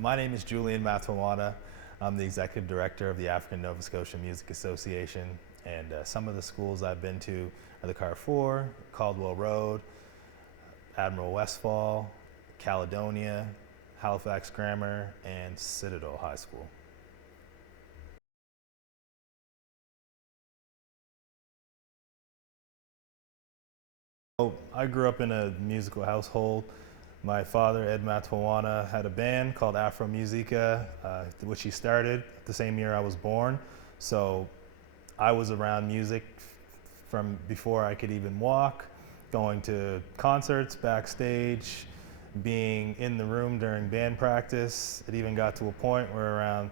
My name is Julien Matwawana. I'm the executive director of the African Nova Scotia Music Association, and some of the schools I've been to are the Carrefour, Caldwell Road, Admiral Westfall, Caledonia, Halifax Grammar, and Citadel High School. So I grew up in a musical household. My father, Ed Matwawana, had a band called Afro Musica, which he started the same year I was born. So I was around music from before I could even walk, going to concerts, backstage, being in the room during band practice. It even got to a point where around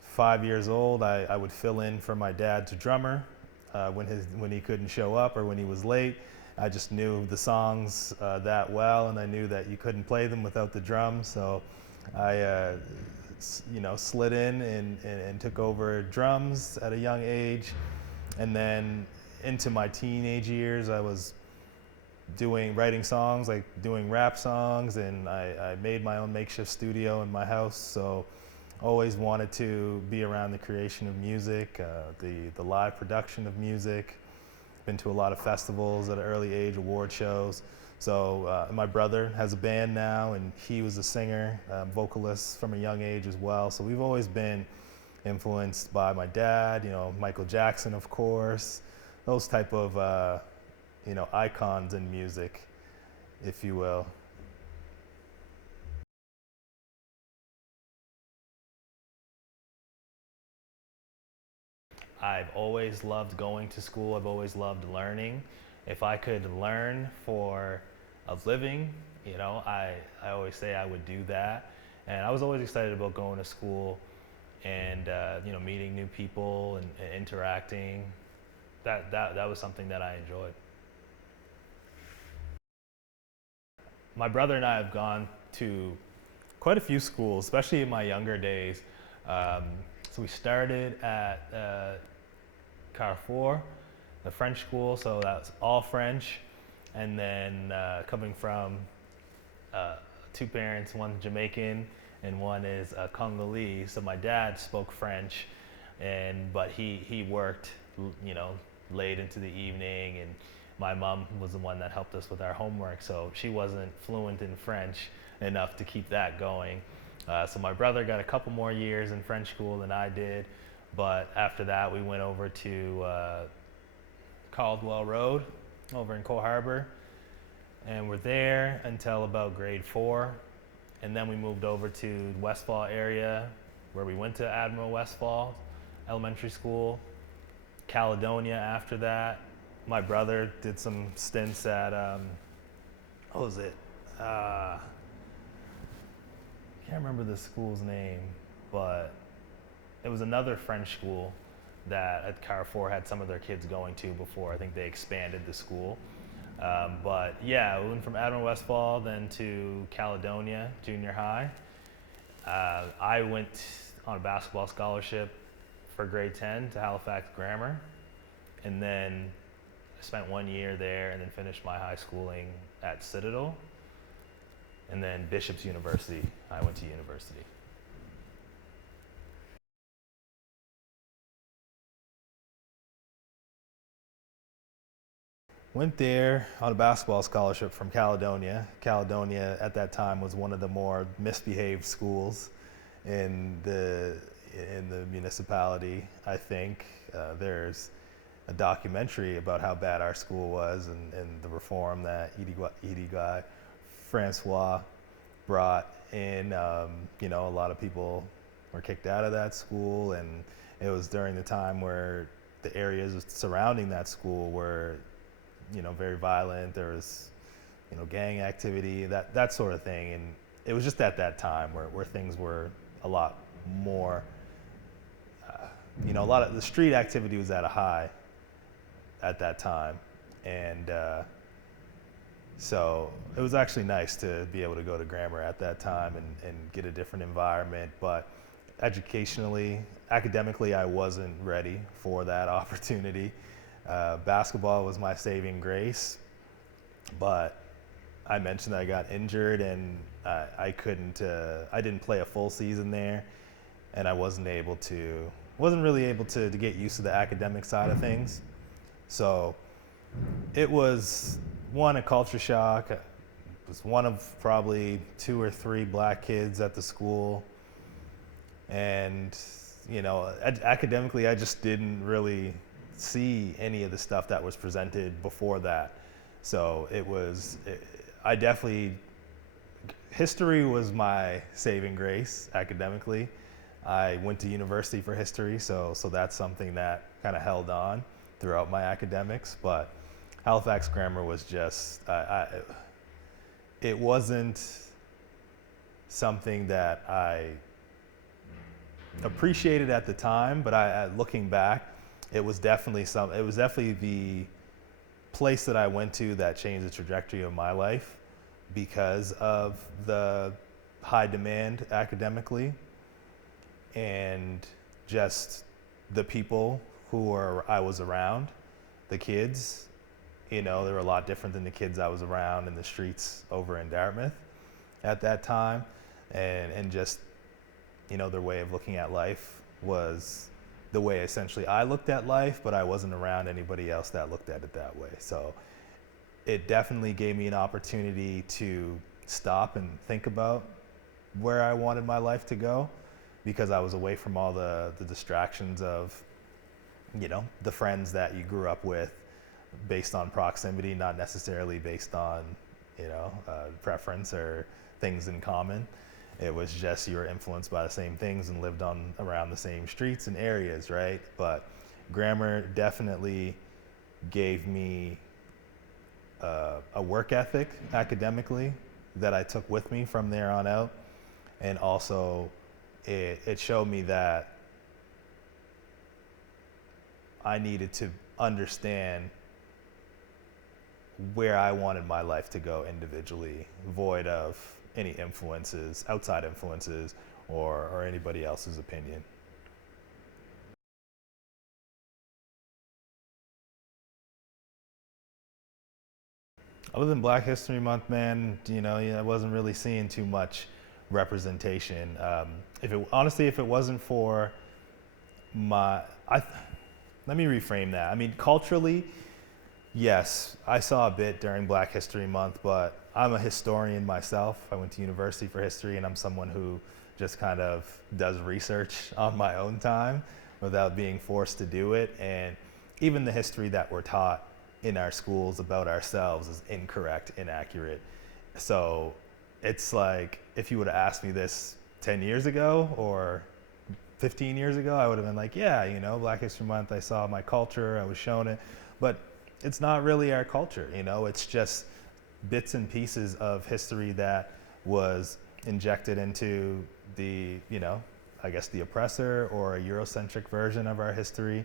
5 years old, I would fill in for my dad's drummer when he couldn't show up or when he was late. I just knew the songs that well, and I knew that you couldn't play them without the drums. So I, slid in and took over drums at a young age. And then into my teenage years, I was writing songs, like doing rap songs, and I made my own makeshift studio in my house. So always wanted to be around the creation of music, the live production of music. Been to a lot of festivals at an early age, award shows. So my brother has a band now, and he was a singer, vocalist from a young age as well. So we've always been influenced by my dad, Michael Jackson, of course, those type of icons in music, if you will. I've always loved going to school. I've always loved learning. If I could learn for a living, I always say I would do that. And I was always excited about going to school and meeting new people and interacting. That was something that I enjoyed. My brother and I have gone to quite a few schools, especially in my younger days. So we started at Carrefour, the French school, so that's all French. And then coming from two parents, one's Jamaican and one is Congolese. So my dad spoke French, but he worked, late into the evening, and my mom was the one that helped us with our homework. So she wasn't fluent in French enough to keep that going. So my brother got a couple more years in French school than I did, but after that we went over to Caldwell Road over in Cole Harbor, and we're there until about grade 4, and then we moved over to the Westfall area where we went to Admiral Westfall Elementary School, Caledonia after that. My brother did some stints at, what was it? Can't remember the school's name, but it was another French school that at Carrefour had some of their kids going to before. I think they expanded the school. But yeah, we went from Admiral Westfall then to Caledonia Junior High. I went on a basketball scholarship for grade 10 to Halifax Grammar, and then I spent 1 year there and then finished my high schooling at Citadel. And then Bishop's University, I went to university. Went there on a basketball scholarship from Caledonia. Caledonia at that time was one of the more misbehaved schools in the municipality, I think. There's a documentary about how bad our school was and the reform that Edie Guy Francois brought in. A lot of people were kicked out of that school, and it was during the time where the areas surrounding that school were, very violent. There was, gang activity, that sort of thing, and it was just at that time where things were a lot more. A lot of the street activity was at a high at that time, and so it was actually nice to be able to go to Grammar at that time and get a different environment. But educationally, academically, I wasn't ready for that opportunity. Basketball was my saving grace, but I mentioned that I got injured and I couldn't, I didn't play a full season there, and I wasn't really able to get used to the academic side of things. So it was one, a culture shock. I was one of probably two or three black kids at the school, and academically, I just didn't really see any of the stuff that was presented before that. So I definitely, history was my saving grace academically. I went to university for history, so that's something that kind of held on throughout my academics. But Halifax grammar was just, it wasn't something that I appreciated at the time, but looking back, it was definitely the place that I went to that changed the trajectory of my life because of the high demand academically and just the people I was around, the kids. They were a lot different than the kids I was around in the streets over in Dartmouth at that time, and just their way of looking at life was the way essentially I looked at life, but I wasn't around anybody else that looked at it that way. So it definitely gave me an opportunity to stop and think about where I wanted my life to go, because I was away from all the distractions of the friends that you grew up with based on proximity, not necessarily based on preference or things in common. It was just you were influenced by the same things and lived around the same streets and areas, right? But grammar definitely gave me a work ethic academically that I took with me from there on out. And also it showed me that I needed to understand where I wanted my life to go individually, void of any influences, outside influences, or anybody else's opinion. Other than Black History Month, man, I wasn't really seeing too much representation. If it wasn't for let me reframe that. I mean, culturally, yes, I saw a bit during Black History Month, but I'm a historian myself. I went to university for history, and I'm someone who just kind of does research on my own time without being forced to do it. And even the history that we're taught in our schools about ourselves is incorrect, inaccurate. So it's like, if you would have asked me this 10 years ago or 15 years ago, I would have been like, yeah, Black History Month, I saw my culture, I was shown it. But it's not really our culture, it's just bits and pieces of history that was injected into I guess the oppressor, or a Eurocentric version of our history.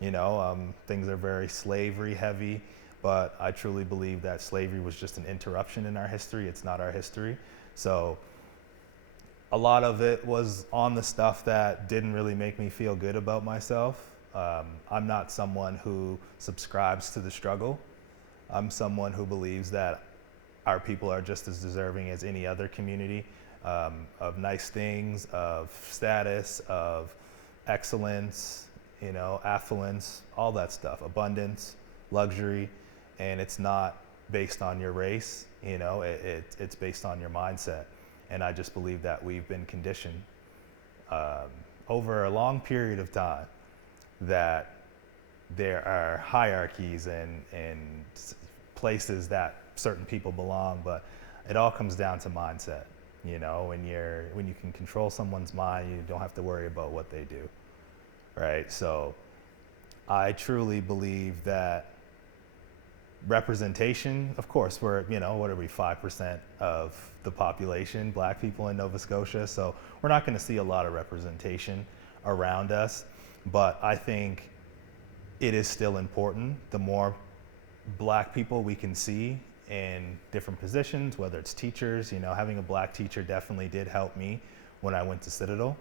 Things are very slavery heavy, but I truly believe that slavery was just an interruption in our history. It's not our history. So a lot of it was on the stuff that didn't really make me feel good about myself. I'm not someone who subscribes to the struggle. I'm someone who believes that our people are just as deserving as any other community, of nice things, of status, of excellence, affluence, all that stuff, abundance, luxury, and it's not based on your race, it's based on your mindset. And I just believe that we've been conditioned over a long period of time that there are hierarchies and places that certain people belong, but it all comes down to mindset. When you can control someone's mind, you don't have to worry about what they do, right? So I truly believe that representation, of course, we're, what are we, 5% of the population, Black people in Nova Scotia, so we're not going to see a lot of representation around us, but I think it is still important. The more Black people we can see in different positions, whether it's teachers, having a Black teacher definitely did help me when I went to Citadel.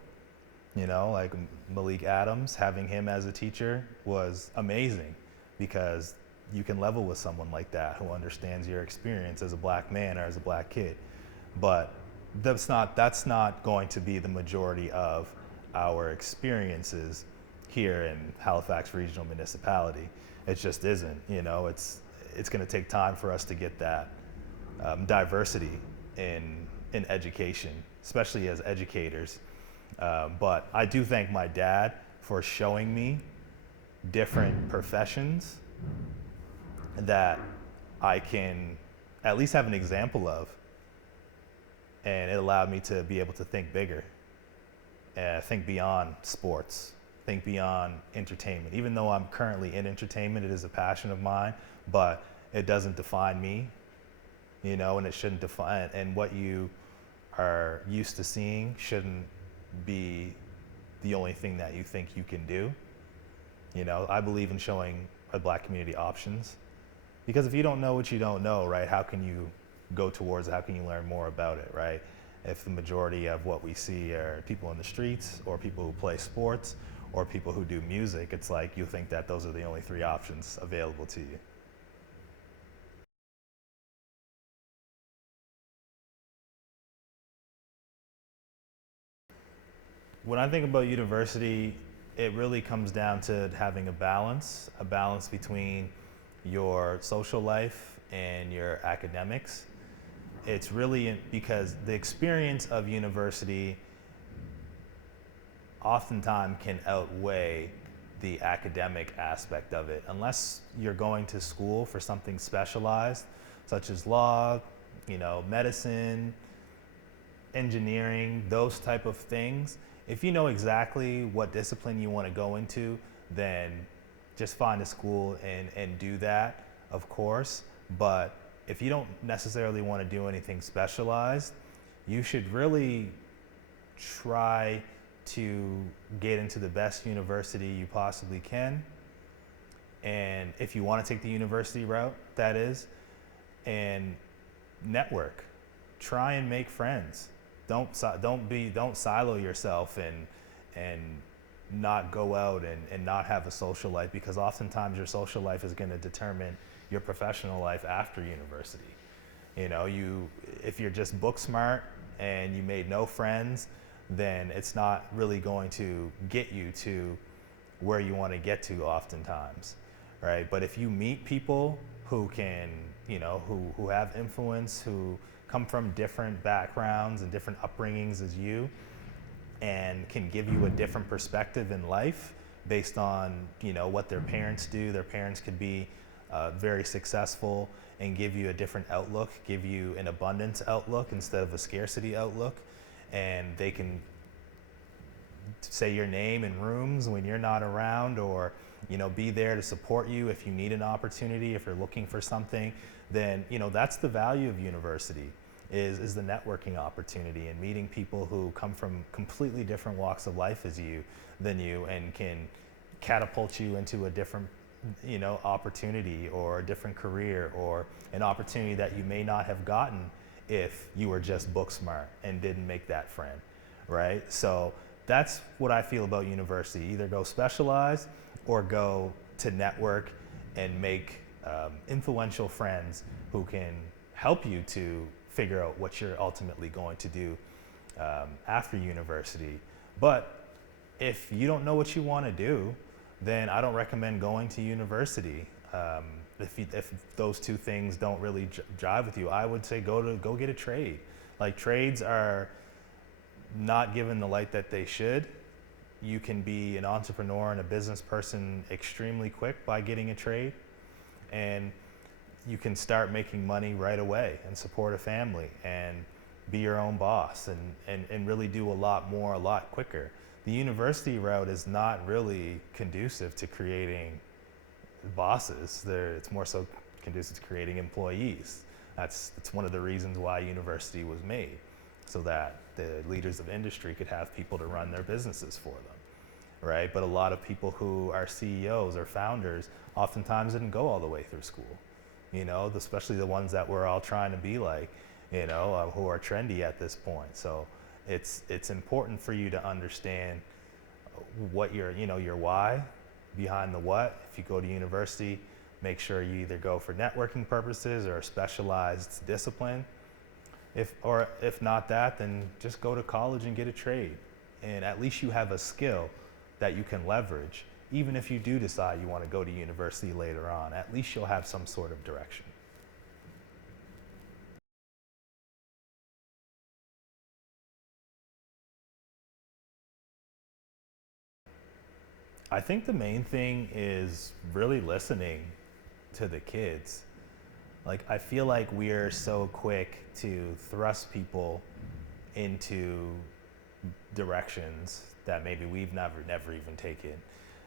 Like Malik Adams, having him as a teacher was amazing, because you can level with someone like that who understands your experience as a black man or as a black kid. But that's not going to be the majority of our experiences here in Halifax Regional Municipality. It just isn't. It's going to take time for us to get that diversity in education, especially as educators. But I do thank my dad for showing me different professions that I can at least have an example of, and it allowed me to be able to think bigger, think beyond sports, think beyond entertainment. Even though I'm currently in entertainment, it is a passion of mine, but it doesn't define me, and it shouldn't define, and what you are used to seeing shouldn't be the only thing that you think you can do. I believe in showing a black community options, because if you don't know what you don't know, right, how can you go towards it? How can you learn more about it, right? If the majority of what we see are people in the streets, or people who play sports, or people who do music, it's like you think that those are the only three options available to you. When I think about university, it really comes down to having a balance between your social life and your academics. It's really because the experience of university oftentimes can outweigh the academic aspect of it. Unless you're going to school for something specialized, such as law, medicine, engineering, those type of things. If you know exactly what discipline you want to go into, then just find a school and do that, of course. But if you don't necessarily want to do anything specialized, you should really try to get into the best university you possibly can. And if you want to take the university route, that is, and network, try and make friends. Don't silo yourself and not go out and not have a social life, because oftentimes your social life is going to determine your professional life after university. If you're just book smart and you made no friends, then it's not really going to get you to where you want to get to oftentimes, right? But if you meet people who can, who have influence, who come from different backgrounds and different upbringings as you, and can give you a different perspective in life based on what their parents do. Their parents could be very successful and give you a different outlook, give you an abundance outlook instead of a scarcity outlook, and they can say your name in rooms when you're not around, or be there to support you if you need an opportunity, if you're looking for something. Then that's the value of university, is the networking opportunity and meeting people who come from completely different walks of life than you, and can catapult you into a different opportunity, or a different career, or an opportunity that you may not have gotten if you were just book smart and didn't make that friend, right? So that's what I feel about university. Either go specialized or go to network and make influential friends who can help you to figure out what you're ultimately going to do after university. But if you don't know what you want to do, then I don't recommend going to university. If those two things don't really jive with you, I would say go get a trade. Like, trades are not given the light that they should. You can be an entrepreneur and a business person extremely quick by getting a trade, and you can start making money right away and support a family and be your own boss and really do a lot more, a lot quicker. The university route is not really conducive to creating bosses. It's more so conducive to creating employees. That's one of the reasons why university was made, so that the leaders of industry could have people to run their businesses for them, right? But a lot of people who are CEOs or founders oftentimes didn't go all the way through school, especially the ones that we're all trying to be like, who are trendy at this point. So it's important for you to understand what your why behind the what. If you go to university, make sure you either go for networking purposes or a specialized discipline. If not that, then just go to college and get a trade. And at least you have a skill that you can leverage. Even if you do decide you want to go to university later on, at least you'll have some sort of direction. I think the main thing is really listening to the kids. Like, I feel like we're so quick to thrust people into directions that maybe we've never even taken.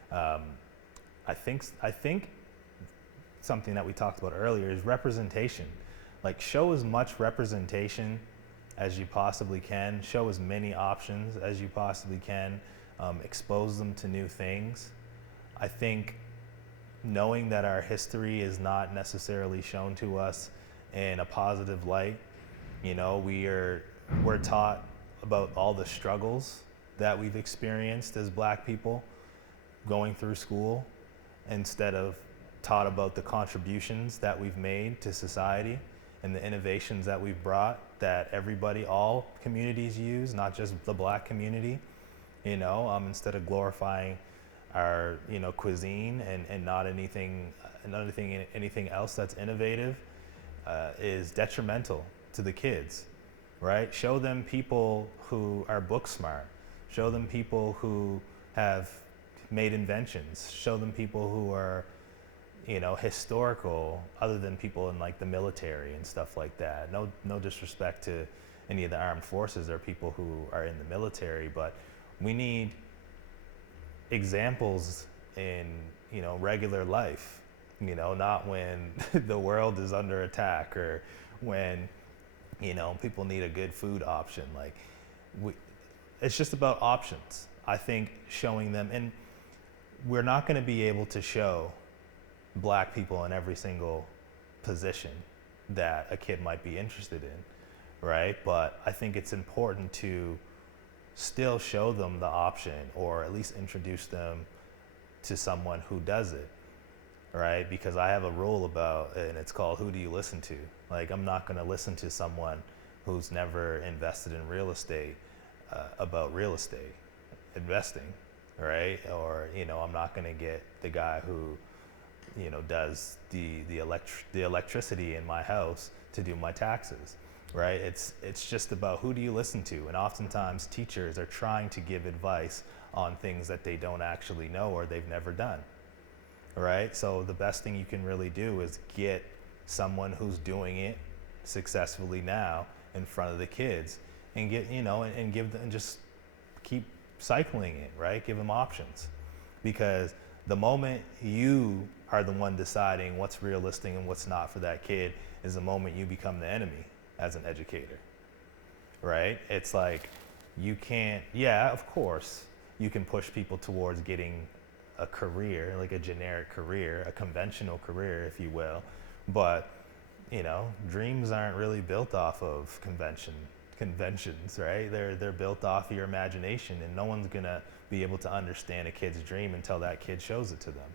Um, I think something that we talked about earlier is representation. Like, show as much representation as you possibly can. Show as many options as you possibly can. Expose them to new things. I think knowing that our history is not necessarily shown to us in a positive light. You know, we're taught about all the struggles that we've experienced as Black people going through school, instead of taught about the contributions that we've made to society and the innovations that we've brought, that everybody, all communities use, not just the Black community. You know, instead of glorifying our, you know, cuisine and not anything else that's innovative, is detrimental to the kids, right? Show them people who are book smart. Show them people who have made inventions. Show them people who are, you know, historical, other than people in like the military and stuff like that. No disrespect to any of the armed forces or people who are in the military, but we need examples in, you know, regular life, you know, not when the world is under attack or when, you know, people need a good food option. Like, it's just about options. I think showing them, and we're not going to be able to show Black people in every single position that a kid might be interested in, right? But I think it's important to still show them the option, or at least introduce them to someone who does it, right? Because I have a rule about, and it's called, who do you listen to? Like, I'm not going to listen to someone who's never invested in real estate about real estate investing, right? Or, you know, I'm not going to get the guy who, you know, does the electricity in my house to do my taxes, right? It's just about who do you listen to, and oftentimes teachers are trying to give advice on things that they don't actually know or they've never done, right? So the best thing you can really do is get someone who's doing it successfully now in front of the kids, and get, you know, and give them, and just keep cycling it, right? Give them options, because the moment you are the one deciding what's realistic and what's not for that kid is the moment you become the enemy as an educator, right? It's like, you can't, yeah, of course, you can push people towards getting a career, like a generic career, a conventional career, if you will, but, you know, dreams aren't really built off of conventions, right? They're built off of your imagination, and no one's gonna be able to understand a kid's dream until that kid shows it to them,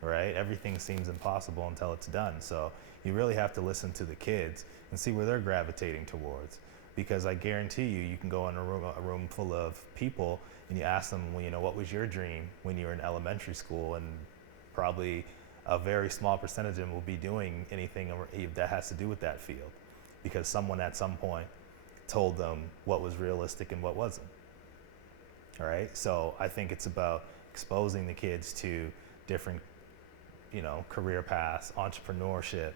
right? Everything seems impossible until it's done. So you really have to listen to the kids and see where they're gravitating towards, because I guarantee you can go in a room full of people and you ask them, well, you know, what was your dream when you were in elementary school, and probably a very small percentage of them will be doing anything that has to do with that field, because someone at some point told them what was realistic and what wasn't. All right, so I think it's about exposing the kids to different, you know, career paths, entrepreneurship,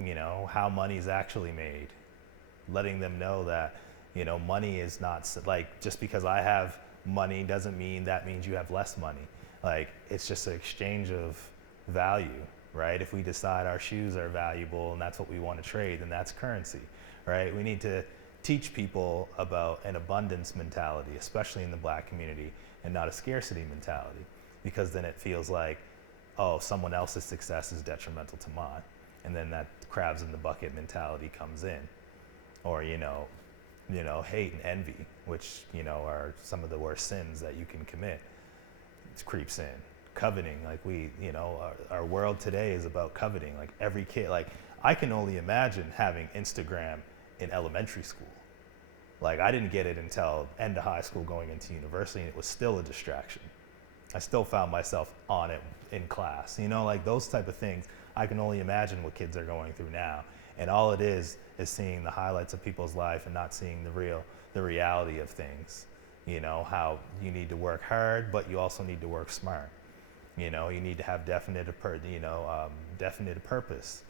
you know, how money is actually made, letting them know that, you know, money is not, like, just because I have money doesn't mean that means you have less money. Like, it's just an exchange of value, right? If we decide our shoes are valuable and that's what we want to trade, then that's currency, right? We need to teach people about an abundance mentality, especially in the Black community, and not a scarcity mentality, because then it feels like, oh, someone else's success is detrimental to mine. And then that crabs in the bucket mentality comes in. Or, you know, hate and envy, which, you know, are some of the worst sins that you can commit. It creeps in, coveting. Like our world today is about coveting. Like every kid, like I can only imagine having Instagram in elementary school. Like I didn't get it until end of high school going into university, and it was still a distraction. I still found myself on it in class, like those type of things. I can only imagine what kids are going through now. And all it is seeing the highlights of people's life and not seeing the reality of things. How you need to work hard, but you also need to work smart. You need to have definite purpose.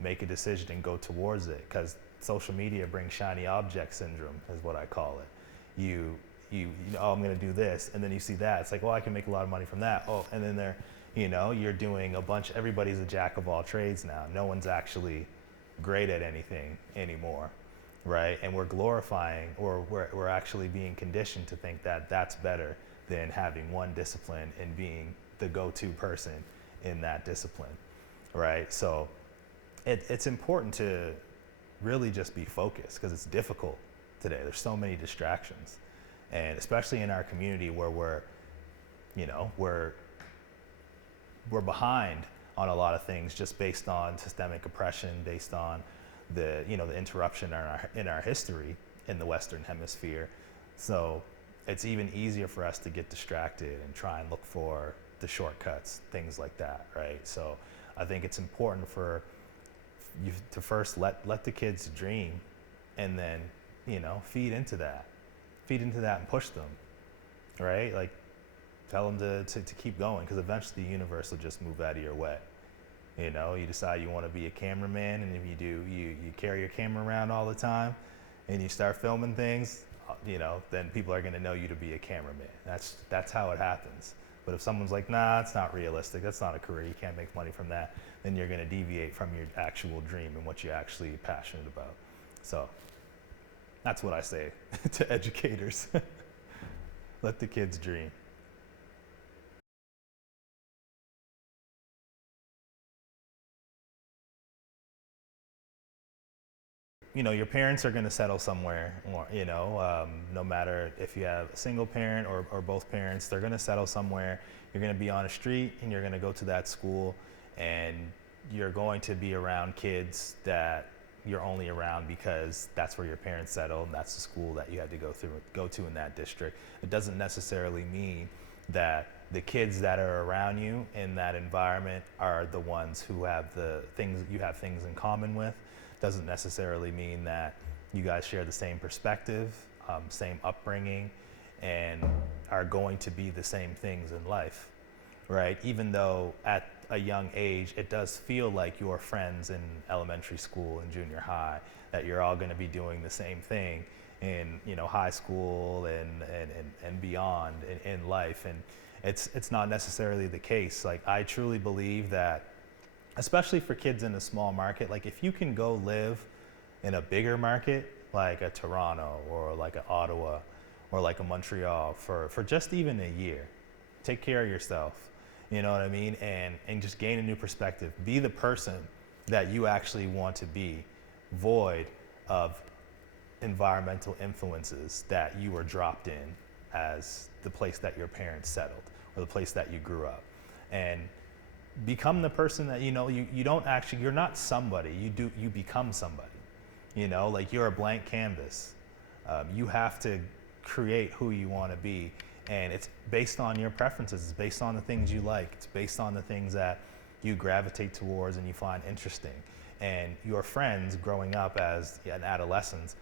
Make a decision and go towards it, because social media brings shiny object syndrome, is what I call it. Oh, I'm going to do this, and then you see that. It's like, well, I can make a lot of money from that. Oh, and then you're doing everybody's a jack of all trades now. No one's actually great at anything anymore, right? And we're glorifying, or we're actually being conditioned to think that that's better than having one discipline and being the go-to person in that discipline, right? So it's important to really just be focused, because it's difficult today. There's so many distractions. And especially in our community where we're behind on a lot of things just based on systemic oppression, based on the interruption in our history in the Western Hemisphere. So it's even easier for us to get distracted and try and look for the shortcuts, things like that, right? So I think it's important for you to first let the kids dream, and then feed into that and push them, right? Like tell them to keep going, because eventually the universe will just move out of your way. You decide you want to be a cameraman, and if you do, you carry your camera around all the time and you start filming things, then people are going to know you to be a cameraman. That's how it happens. But if someone's like, nah, it's not realistic, that's not a career, you can't make money from that, then you're going to deviate from your actual dream and what you're actually passionate about. So that's what I say to educators. Let the kids dream. Your parents are going to settle somewhere, no matter if you have a single parent or both parents, they're going to settle somewhere. You're going to be on a street, and you're going to go to that school, and you're going to be around kids that you're only around because that's where your parents settled, and that's the school that you had to go to in that district. It doesn't necessarily mean that the kids that are around you in that environment are the ones who have things in common with. Doesn't necessarily mean that you guys share the same perspective, same upbringing, and are going to be the same things in life, right? Even though at a young age, it does feel like your friends in elementary school and junior high, that you're all going to be doing the same thing in high school and beyond in life, and it's not necessarily the case. Like I truly believe that, especially for kids in a small market, like if you can go live in a bigger market like a Toronto or like a Ottawa or like a Montreal for just even a year, take care of yourself, you know what I mean, and just gain a new perspective. Be the person that you actually want to be, void of environmental influences that you were dropped in as the place that your parents settled or the place that you grew up. And become the person that you're not somebody, you become somebody. Like you're a blank canvas. You have to create who you want to be, and it's based on your preferences, it's based on the things you like, it's based on the things that you gravitate towards and you find interesting. And your friends growing up as an adolescent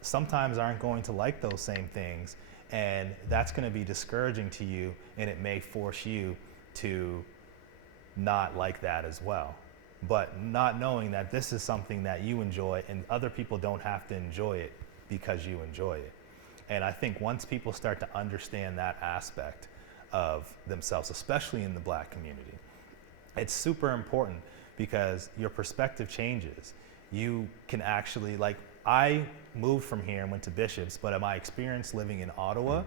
sometimes aren't going to like those same things, and that's going to be discouraging to you, and it may force you to not like that as well. But not knowing that this is something that you enjoy, and other people don't have to enjoy it because you enjoy it. And I think once people start to understand that aspect of themselves, especially in the Black community, it's super important, because your perspective changes. You can actually, like, I moved from here and went to Bishop's, but my experience living in Ottawa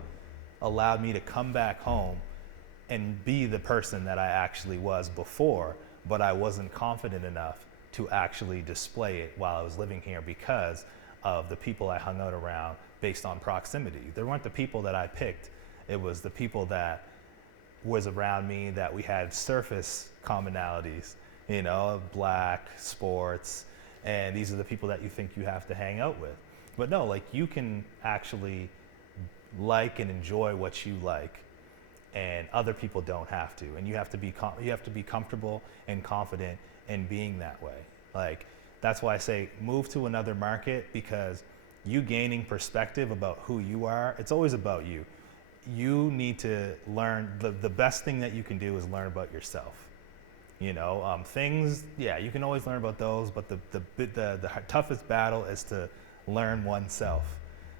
allowed me to come back home and be the person that I actually was before, but I wasn't confident enough to actually display it while I was living here because of the people I hung out around based on proximity. They weren't the people that I picked. It was the people that was around me that we had surface commonalities, you know, black, sports, and these are the people that you think you have to hang out with. But no, like you can actually like and enjoy what you like, and other people don't have to. And you have to be comfortable and confident in being that way. Like that's why I say move to another market, because you gaining perspective about who you are, it's always about you. You need to learn, the best thing that you can do is learn about yourself. You know, things, yeah, you can always learn about those, but the toughest battle is to learn oneself.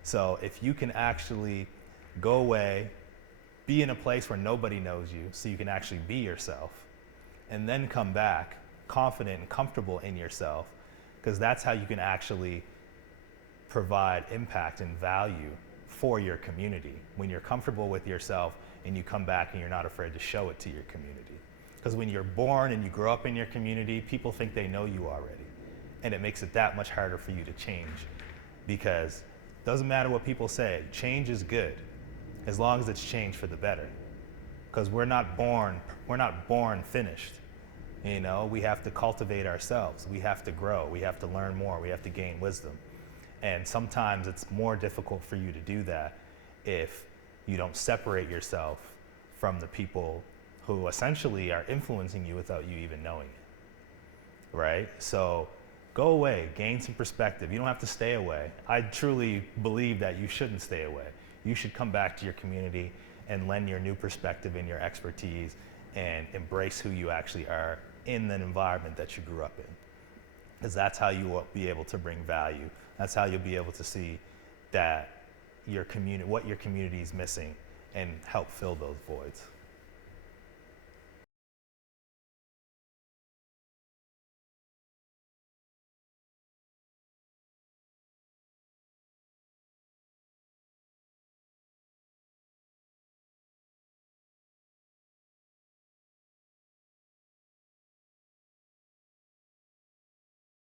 So if you can actually go away, be in a place where nobody knows you, so you can actually be yourself, and then come back confident and comfortable in yourself, because that's how you can actually provide impact and value for your community. When you're comfortable with yourself and you come back and you're not afraid to show it to your community. Because when you're born and you grow up in your community, people think they know you already. And it makes it that much harder for you to change, because it doesn't matter what people say, change is good as long as it's change for the better. Because we're not born finished. You know, we have to cultivate ourselves. We have to grow. We have to learn more. We have to gain wisdom. And sometimes it's more difficult for you to do that if you don't separate yourself from the people who essentially are influencing you without you even knowing it, right? So go away, gain some perspective. You don't have to stay away. I truly believe that you shouldn't stay away. You should come back to your community and lend your new perspective and your expertise and embrace who you actually are in an environment that you grew up in. Because that's how you will be able to bring value. That's how you'll be able to see that your community, what your community is missing, and help fill those voids.